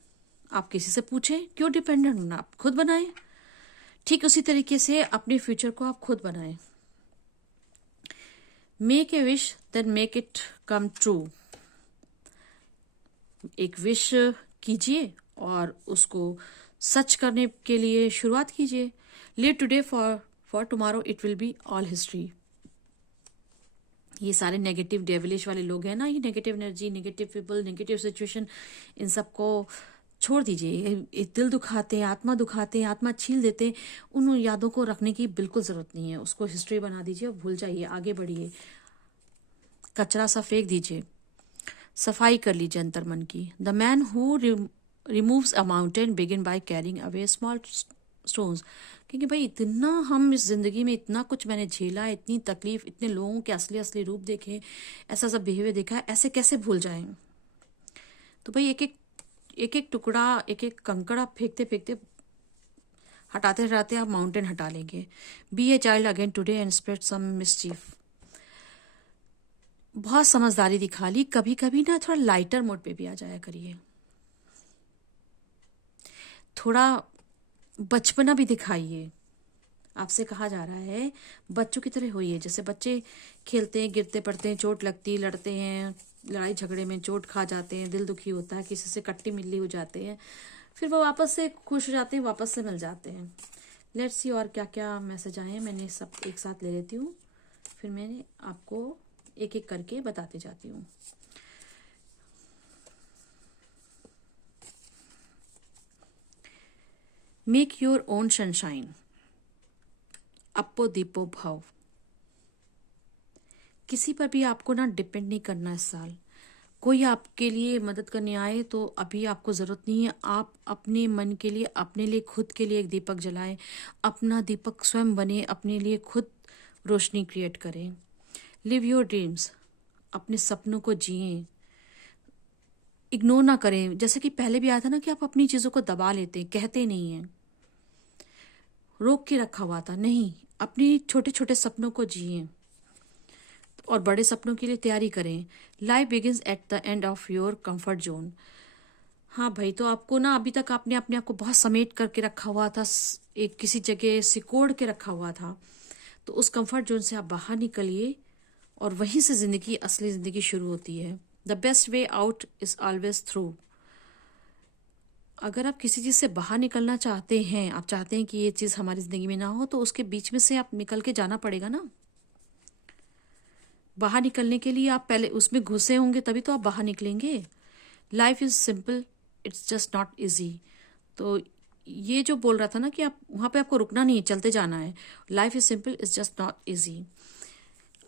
आप किसी से पूछें, क्यों डिपेंडेंट होना, आप खुद बनाएं। ठीक उसी तरीके से अपने फ्यूचर को आप खुद बनाएं। Make a wish then make it come true. एक विश कीजिए और उसको सच करने के लिए शुरुआत कीजिए। Live today for tomorrow it will be all history. ये सारे नेगेटिव डेविलिश वाले लोग हैं ना, ये negative energy, negative people, negative situation, इन सबको छोड़ दीजिए। ये दिल दुखाते हैं, आत्मा दुखाते हैं, आत्मा छील देते हैं। उन यादों को रखने की बिल्कुल जरूरत नहीं है। उसको हिस्ट्री बना दीजिए और भूल जाइए, आगे बढ़िए। कचरा सा फेंक दीजिए, सफाई कर लीजिए अंतर मन की। The man who removes a mountain begin by carrying away small stones. क्योंकि भाई इतना हम इस जिंदगी में इतना कुछ मैंने झेला, इतनी तकलीफ, इतने लोगों के असली असली रूप देखे, ऐसा सब बिहेवियर देखा है, ऐसे कैसे भूल जाएं। तो भाई एक एक टुकड़ा, एक एक कंकड़ आप फेंकते फेंकते, हटाते हटाते आप माउंटेन हटा लेंगे। Be a child again today and spread some mischief. बहुत समझदारी दिखा ली, कभी कभी ना थोड़ा लाइटर मोड पे भी आ जाया करिए। थोड़ा बचपना भी दिखाइए। आपसे कहा जा रहा है बच्चों की तरह होइए। जैसे बच्चे खेलते हैं, गिरते पड़ते हैं, चोट लगती, लड़ते हैं, लड़ाई झगड़े में चोट खा जाते हैं, दिल दुखी होता है, किसी से कट्टी मिल्ली हो जाते हैं, फिर वो वापस से खुश हो जाते हैं, वापस से मिल जाते हैं। लेट्स सी और क्या क्या मैसेज आए हैं। मैंने सब एक साथ ले लेती हूँ, फिर मैं आपको एक एक करके बताती जाती हूँ। मेक योर ओन सनशाइन, अप्पो दीपो भव। किसी पर भी आपको ना डिपेंड नहीं करना इस साल। कोई आपके लिए मदद करने आए तो अभी आपको ज़रूरत नहीं है। आप अपने मन के लिए, अपने लिए, खुद के लिए एक दीपक जलाएं। अपना दीपक स्वयं बने, अपने लिए खुद रोशनी क्रिएट करें। लिव योर ड्रीम्स, अपने सपनों को जिएं। इग्नोर ना करें। जैसे कि पहले भी आया था ना कि आप अपनी चीज़ों को दबा लेते हैं, कहते नहीं हैं, रोक के रखा हुआ था। नहीं, अपनी छोटे छोटे सपनों को जिएं और बड़े सपनों के लिए तैयारी करें। Life begins at the end of your comfort zone. हाँ भाई, तो आपको ना अभी तक आपने अपने आप को बहुत समेट करके रखा हुआ था, एक किसी जगह सिकोड़ के रखा हुआ था। तो उस कंफर्ट जोन से आप बाहर निकलिए और वहीं से जिंदगी, असली जिंदगी शुरू होती है। The best way out is always through. अगर आप किसी चीज़ से बाहर निकलना चाहते हैं, आप चाहते हैं कि ये चीज़ हमारी ज़िंदगी में ना हो, तो उसके बीच में से आप निकल के जाना पड़ेगा ना। बाहर निकलने के लिए आप पहले उसमें घुसे होंगे, तभी तो आप बाहर निकलेंगे। Life is simple, it's just not easy. तो ये जो बोल रहा था ना कि आप वहाँ पे आपको रुकना नहीं है, चलते जाना है। Life is simple, it's just not easy.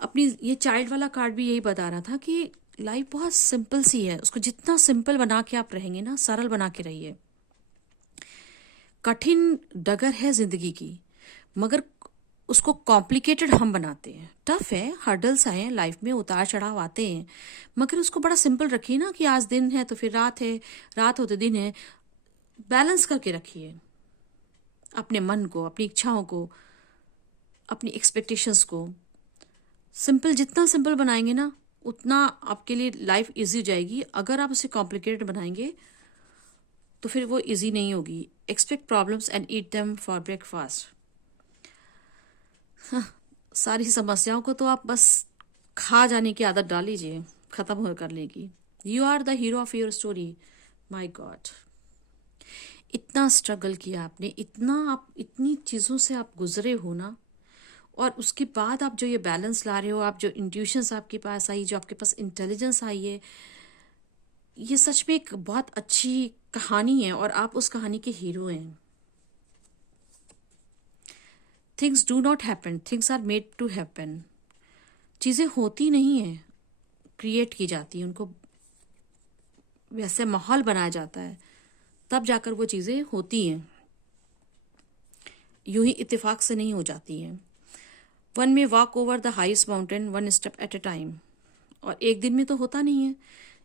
अपनी ये चाइल्ड वाला कार्ड भी यही बता रहा था कि लाइफ बहुत सिंपल सी है, उसको जितना सिंपल बना के आप रहेंगे ना, सरल बना के रहिए। कठिन डगर है जिंदगी की, मगर उसको कॉम्प्लिकेटेड हम बनाते हैं। टफ है, हर्डल्स आए हैं लाइफ में, उतार चढ़ाव आते हैं, मगर उसको बड़ा सिंपल रखिए ना कि आज दिन है तो फिर रात है, रात होते दिन है। बैलेंस करके रखिए अपने मन को, अपनी इच्छाओं को, अपनी एक्सपेक्टेशंस को। सिंपल, जितना सिंपल बनाएंगे ना उतना आपके लिए लाइफ इजी हो जाएगी। अगर आप उसे कॉम्प्लिकेटेड बनाएंगे तो फिर वो इजी नहीं होगी। Expect problems and eat them for breakfast. सारी समस्याओं को तो आप बस खा जाने की आदत डाल लीजिए, खत्म हो कर लेगी। You are the hero of your story. My god, इतना स्ट्रगल किया आपने, इतना आप, इतनी चीज़ों से आप गुजरे हो ना, और उसके बाद आप जो ये बैलेंस ला रहे हो, आप जो इंट्यूशंस आपके पास आई, जो आपके पास इंटेलिजेंस आई है, ये सच में एक बहुत अच्छी कहानी है और आप उस कहानी के हीरो हैं। Things do not happen, things are made to happen. चीज़ें होती नहीं हैं, क्रिएट की जाती हैं, उनको वैसे माहौल बनाया जाता है, तब जाकर वो चीज़ें होती हैं। यूं ही इत्तेफाक से नहीं हो जाती हैं। वन में walk over the highest mountain one step at A time. और एक दिन में तो होता नहीं है,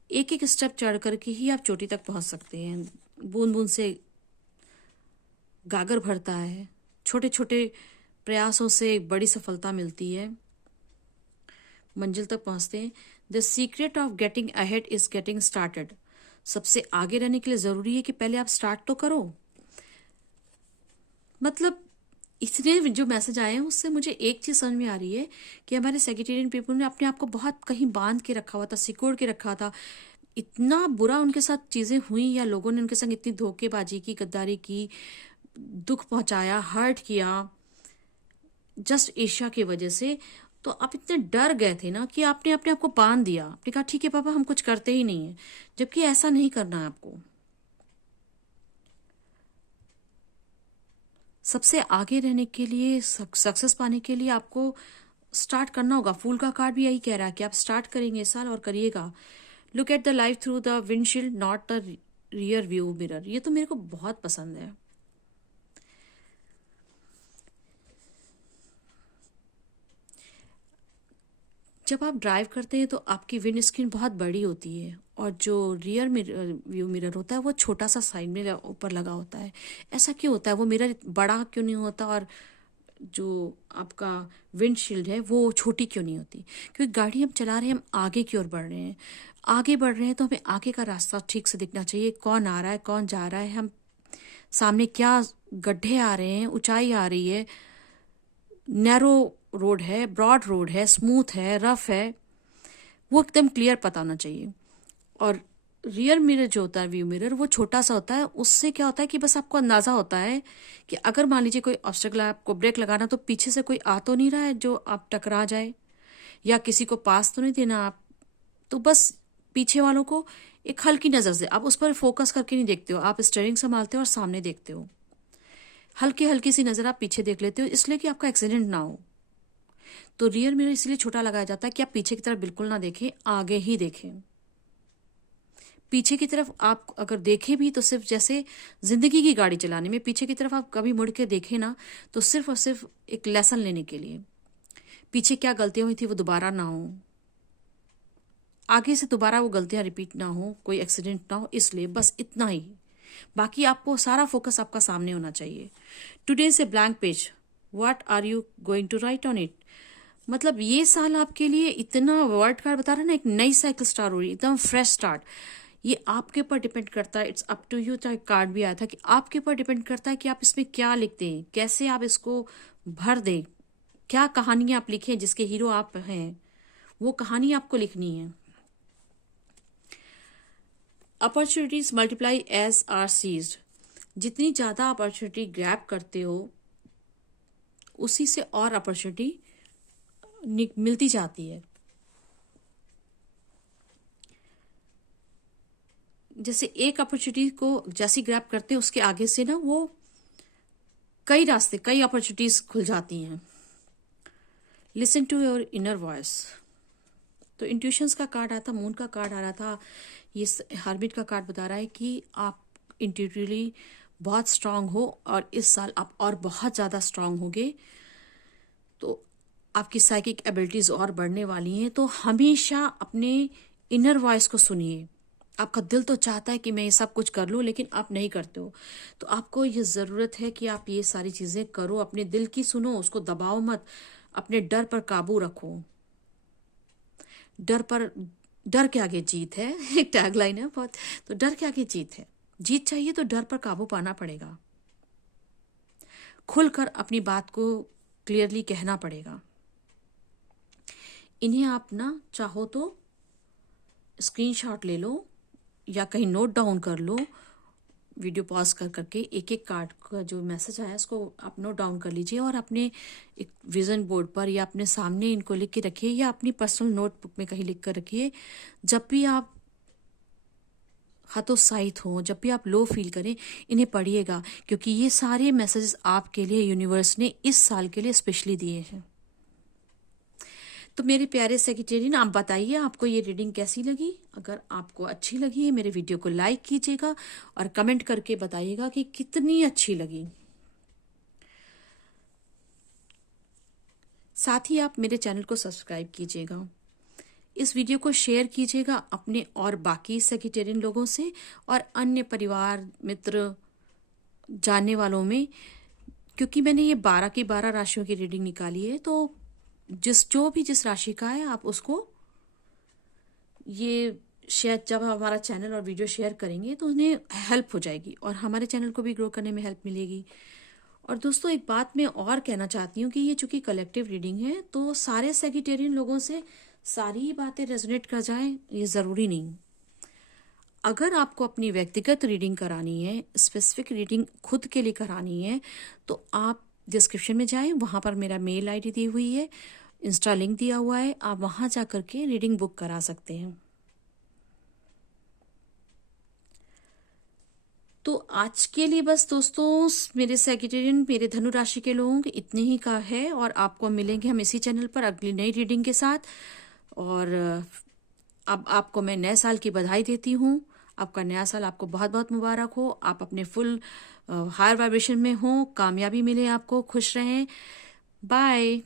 एक एक स्टेप चढ़ करके ही आप चोटी तक पहुंच सकते हैं। बूंद बूंद से गागर भरता है, छोटे छोटे प्रयासों से बड़ी सफलता मिलती है, मंजिल तक पहुंचते हैं। The secret of getting ahead is getting started. सबसे आगे रहने के लिए ज़रूरी है कि पहले आप स्टार्ट तो करो। मतलब इतने जो मैसेज आए हैं उससे मुझे एक चीज़ समझ में आ रही है कि हमारे सेजिटेरियन पीपल ने अपने आप को बहुत कहीं बांध के रखा हुआ था, सिकोड़ के रखा था। इतना बुरा उनके साथ चीज़ें हुई, या लोगों ने उनके संग इतनी धोखेबाजी की, गद्दारी की, दुख पहुंचाया, हर्ट किया, जस्ट एशिया की वजह से। तो आप इतने डर गए थे ना कि आपने अपने आप को बांध दिया। आपने कहा ठीक है पापा, हम कुछ करते ही नहीं है, जबकि ऐसा नहीं करना है आपको। सबसे आगे रहने के लिए, सक्सेस पाने के लिए आपको स्टार्ट करना होगा। फूल का कार्ड भी यही कह रहा है कि आप स्टार्ट करेंगे इस साल और करिएगा। Look at the life through the windshield not the rear view mirror. ये तो मेरे को बहुत पसंद है। जब आप ड्राइव करते हैं तो आपकी विंड स्क्रीन बहुत बड़ी होती है और जो रियर व्यू मिरर होता है वो छोटा सा साइड में ऊपर लगा होता है। ऐसा क्यों होता है? वो मिरर बड़ा क्यों नहीं होता और जो आपका विंडशील्ड है वो छोटी क्यों नहीं होती? क्योंकि गाड़ी हम चला रहे हैं, हम आगे की ओर बढ़ रहे हैं। आगे बढ़ रहे हैं तो हमें आगे का रास्ता ठीक से दिखना चाहिए। कौन आ रहा है, कौन जा रहा है, हम सामने क्या गड्ढे आ रहे हैं, ऊंचाई आ रही है, नैरो रोड है, ब्रॉड रोड है, स्मूथ है, रफ है, वो एकदम क्लियर पता होना चाहिए। और रियर मिरर जो होता है, व्यू मिरर, वो छोटा सा होता है। उससे क्या होता है कि बस आपको अंदाजा होता है कि अगर मान लीजिए कोई ऑब्स्टेकल है, आपको ब्रेक लगाना, तो पीछे से कोई आ तो नहीं रहा है जो आप टकरा जाए, या किसी को पास तो नहीं देना आप। तो बस पीछे वालों को एक हल्की नज़र से, आप उस पर फोकस करके नहीं देखते हो, आप स्टीयरिंग संभालते हो और सामने देखते हो। हल्की हल्की सी नज़र आप पीछे देख लेते हो, इसलिए कि आपका एक्सीडेंट ना हो। तो रियर मिरर इसलिए छोटा लगाया जाता है कि आप पीछे की तरफ बिल्कुल ना देखें, आगे ही देखें। पीछे की तरफ आप अगर देखें भी तो सिर्फ जैसे जिंदगी की गाड़ी चलाने में पीछे की तरफ आप कभी मुड़ के देखें ना, तो सिर्फ और सिर्फ एक लेसन लेने के लिए, पीछे क्या गलतियां हुई थी वो दोबारा ना हो, आगे से दोबारा वो गलतियां रिपीट ना हो, कोई एक्सीडेंट ना हो, इसलिए बस इतना ही। बाकी आपको सारा फोकस आपका सामने होना चाहिए। Today is a blank page, what are you going to write on it. मतलब ये साल आपके लिए इतना, वर्ड कार्ड बता रहा है ना, एक नई साइकिल स्टार्ट हो रही है, एकदम फ्रेश स्टार्ट। ये आपके ऊपर डिपेंड करता है, इट्स अप टू यू। चाहे कार्ड भी आया था कि आपके ऊपर डिपेंड करता है कि आप इसमें क्या लिखते हैं, कैसे आप इसको भर दें, क्या कहानियां आप लिखें, जिसके हीरो आप हैं वो कहानी आपको लिखनी है। Opportunities multiply as are seized. जितनी ज्यादा अपॉर्चुनिटी ग्रैब करते हो, उसी से और अपॉर्चुनिटी मिलती जाती है। जैसे एक अपॉर्चुनिटी को जैसी ग्रैब करते हैं, उसके आगे से ना वो कई रास्ते, कई अपॉर्चुनिटीज खुल जाती हैं। Listen to your inner voice. तो इंट्यूशंस का कार्ड आता, मून का कार्ड आ रहा था, ये हार्मिट का कार्ड बता रहा है कि आप इंट्यूटिवली बहुत स्ट्रांग हो, और इस साल आप और बहुत ज़्यादा स्ट्रांग होगे। तो आपकी साइकिक एबिलिटीज और बढ़ने वाली हैं। तो हमेशा अपने इनर वॉइस को सुनिए। आपका दिल तो चाहता है कि मैं ये सब कुछ कर लूं, लेकिन आप नहीं करते हो। तो आपको ये ज़रूरत है कि आप ये सारी चीज़ें करो, अपने दिल की सुनो, उसको दबाओ मत, अपने डर पर काबू रखो। डर के आगे जीत है, एक टैगलाइन है बहुत। तो डर के आगे जीत है, जीत चाहिए तो डर पर काबू पाना पड़ेगा, खुलकर अपनी बात को क्लियरली कहना पड़ेगा। इन्हें आप ना चाहो तो स्क्रीनशॉट ले लो या कहीं नोट डाउन कर लो, वीडियो पॉज कर करके एक एक कार्ड का जो मैसेज आया उसको आप नोट डाउन कर लीजिए, और अपने एक विजन बोर्ड पर या अपने सामने इनको लिख के रखिए, या अपनी पर्सनल नोटबुक में कहीं लिख कर रखिए। जब भी आप हतोत्साहित हो, जब भी आप लो फील करें, इन्हें पढ़िएगा, क्योंकि ये सारे मैसेजेस आपके लिए यूनिवर्स ने इस साल के लिए स्पेशली दिए हैं। तो मेरे प्यारे सेक्रेटेरियन, आप बताइए आपको ये रीडिंग कैसी लगी। अगर आपको अच्छी लगी है, मेरे वीडियो को लाइक कीजिएगा और कमेंट करके बताइएगा कि कितनी अच्छी लगी। साथ ही आप मेरे चैनल को सब्सक्राइब कीजिएगा, इस वीडियो को शेयर कीजिएगा अपने और बाकी सेक्रेटेरियन लोगों से और अन्य परिवार मित्र जानने वालों में, क्योंकि मैंने ये 12 की 12 राशियों की रीडिंग निकाली है। तो जिस राशि का है, आप उसको ये शेयर, जब हमारा चैनल और वीडियो शेयर करेंगे तो उन्हें हेल्प हो जाएगी और हमारे चैनल को भी ग्रो करने में हेल्प मिलेगी। और दोस्तों, एक बात मैं और कहना चाहती हूँ कि ये चूंकि कलेक्टिव रीडिंग है, तो सारे सेक्रेटेरियन लोगों से सारी ही बातें रेजोनेट कर जाएं, ये ज़रूरी नहीं। अगर आपको अपनी व्यक्तिगत रीडिंग करानी है, स्पेसिफिक रीडिंग खुद के लिए करानी है, तो आप डिस्क्रिप्शन में जाएं, वहाँ पर मेरा मेल आईडी दी हुई है, इंस्टा लिंक दिया हुआ है, आप वहाँ जा करके रीडिंग बुक करा सकते हैं। तो आज के लिए बस दोस्तों, मेरे सेक्रेटेरियन, मेरे धनु राशि के लोगों के इतने ही का है, और आपको मिलेंगे हम इसी चैनल पर अगली नई रीडिंग के साथ। और अब आपको मैं नए साल की बधाई देती हूँ। आपका नया साल आपको बहुत बहुत मुबारक हो, आप अपने फुल हायर वाइब्रेशन में हो, कामयाबी मिले आपको, खुश रहें। बाय।